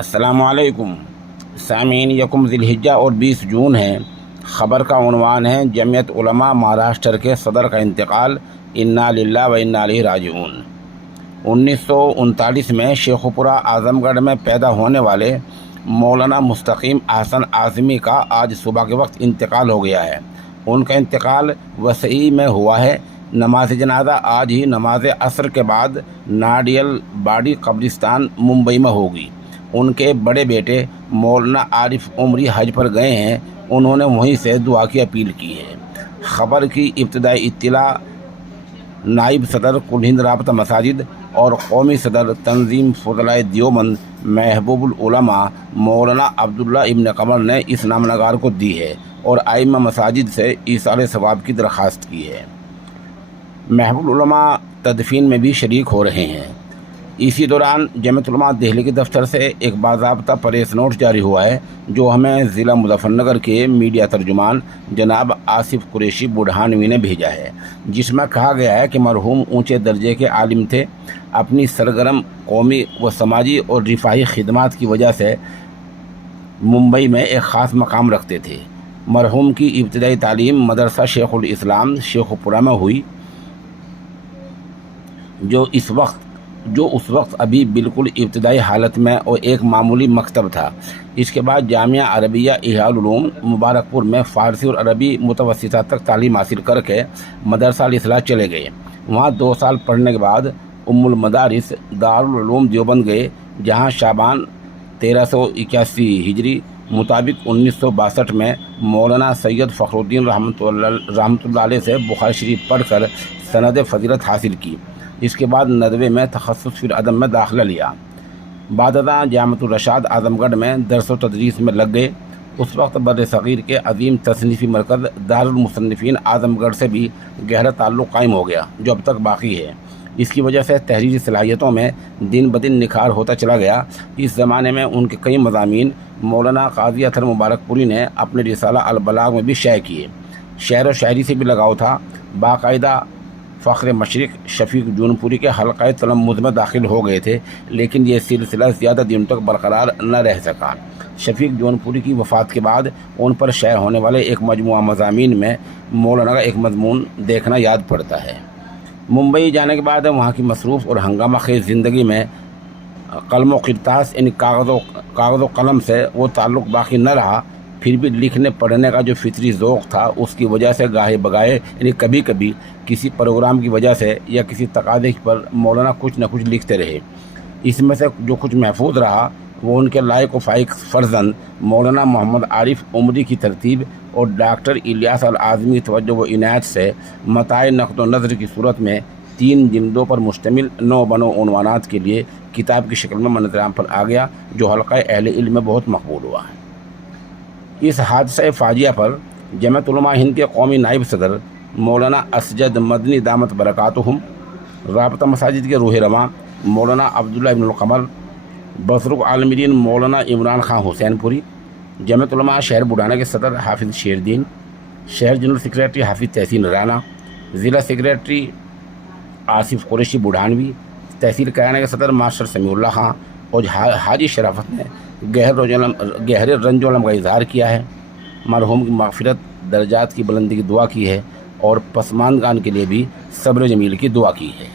السلام علیکم سامعین، یکم ذی الحجہ اور 20 جون ہے۔ خبر کا عنوان ہے جمعیت علماء مہاراشٹر کے صدر کا انتقال، انا للہ و انا الیہ راجعون۔ 1939 میں شیخوپورہ اعظم گڑھ میں پیدا ہونے والے مولانا مستقیم احسن اعظمی کا آج صبح کے وقت انتقال ہو گیا ہے۔ ان کا انتقال وسئی میں ہوا ہے۔ نماز جنازہ آج ہی نماز عصر کے بعد ناڈیل باڑی قبرستان ممبئی میں ہوگی۔ ان کے بڑے بیٹے مولانا عارف عمری حج پر گئے ہیں، انہوں نے وہیں سے دعا کی اپیل کی ہے۔ خبر کی ابتدائی اطلاع نائب صدر کل ہند رابطہ مساجد اور قومی صدر تنظیم فضلائے دیوبند محبوب العلماء مولانا عبداللہ ابن قمر نے اس نامہ نگار کو دی ہے اور ائمہ مساجد سے ایصال ثواب کی درخواست کی ہے۔ محبوب العلماء تدفین میں بھی شریک ہو رہے ہیں۔ اسی دوران جمعیت علماء دہلی کے دفتر سے ایک باضابطہ پریس نوٹ جاری ہوا ہے، جو ہمیں ضلع مظفر نگر کے میڈیا ترجمان جناب آصف قریشی بڑھانوی نے بھیجا ہے، جس میں کہا گیا ہے کہ مرحوم اونچے درجے کے عالم تھے۔ اپنی سرگرم قومی و سماجی اور رفاہی خدمات کی وجہ سے ممبئی میں ایک خاص مقام رکھتے تھے۔ مرحوم کی ابتدائی تعلیم مدرسہ شیخ الاسلام شیخوپورہ میں ہوئی، جو اس وقت ابھی بالکل ابتدائی حالت میں اور ایک معمولی مکتب تھا۔ اس کے بعد جامعہ عربیہ احیاء العلوم مبارکپور میں فارسی اور عربی متوسطہ تک تعلیم حاصل کر کے مدرسہ الاصلاح چلے گئے۔ وہاں 2 سال پڑھنے کے بعد ام المدارس دارالعلوم دیوبند گئے، جہاں شعبان 1381 ہجری مطابق 1962 میں مولانا سید فخر الدین رحمۃ اللہ علیہ سے بخاری شریف پڑھ کر سند فضیلت حاصل کی۔ اس کے بعد 90 میں تخصص فی الادب میں داخلہ لیا۔ بعد ازاں جامعۃ الرشاد اعظم گڑھ میں درس و تدریس میں لگ گئے۔ اس وقت بر صغیر کے عظیم تصنیفی مرکز دارالمصنفین اعظم گڑھ سے بھی گہرا تعلق قائم ہو گیا، جو اب تک باقی ہے۔ اس کی وجہ سے تحریری صلاحیتوں میں دن بدن نکھار ہوتا چلا گیا۔ اس زمانے میں ان کے کئی مضامین مولانا قاضی اطہر مبارک پوری نے اپنے رسالہ البلاغ میں بھی شائع کیے۔ شعر و شاعری سے بھی لگاؤ تھا۔ باقاعدہ فخر مشرق شفیق جونپوری کے حلقہ تلمذ میں داخل ہو گئے تھے، لیکن یہ سلسلہ زیادہ دن تک برقرار نہ رہ سکا۔ شفیق جونپوری کی وفات کے بعد ان پر شائع ہونے والے ایک مجموعہ مضامین میں مولانا کا ایک مضمون دیکھنا یاد پڑتا ہے۔ ممبئی جانے کے بعد وہاں کی مصروف اور ہنگامہ خیز زندگی میں قلم و کرتاس یعنی کاغذ و قلم سے وہ تعلق باقی نہ رہا۔ پھر بھی لکھنے پڑھنے کا جو فطری ذوق تھا، اس کی وجہ سے گاہے بگاہے یعنی کبھی کبھی کسی پروگرام کی وجہ سے یا کسی تقاضے پر مولانا کچھ نہ کچھ لکھتے رہے۔ اس میں سے جو کچھ محفوظ رہا وہ ان کے لائق و فائق فرزند مولانا محمد عارف عمری کی ترتیب اور ڈاکٹر الیاس الاعظمی کی توجہ و عنایت سے متاع نقد و نظر کی صورت میں 3 جلدوں پر مشتمل 9 بنو عنوانات کے لیے کتاب کی شکل میں منظر عام پر آ گیا، جو حلقہ اہل علم میں بہت مقبول ہوا ہے۔ اس حادثہ فاجعہ پر جمعیت علماء ہند کے قومی نائب صدر مولانا اسجد مدنی دامت برکاتہم، رابطہ مساجد کے روح رواں مولانا عبداللہ ابن القمر، بزرگ عالمدین مولانا عمران خان حسین پوری، جمعیت علماء شہر بڑھانا کے صدر حافظ شیردین، شہر جنرل سیکریٹری حافظ تحسین رانا، ضلع سیکریٹری آصف قریشی بڑھانوی، تحصیل کیانہ کے صدر ماسٹر سمیع اللہ خان اور حاجی شرافت نے گہرے رنج و الم کا اظہار کیا ہے۔ مرحوم کی مغفرت درجات کی بلندی کی دعا کی ہے اور پسماندگان کے لیے بھی صبر جمیل کی دعا کی ہے۔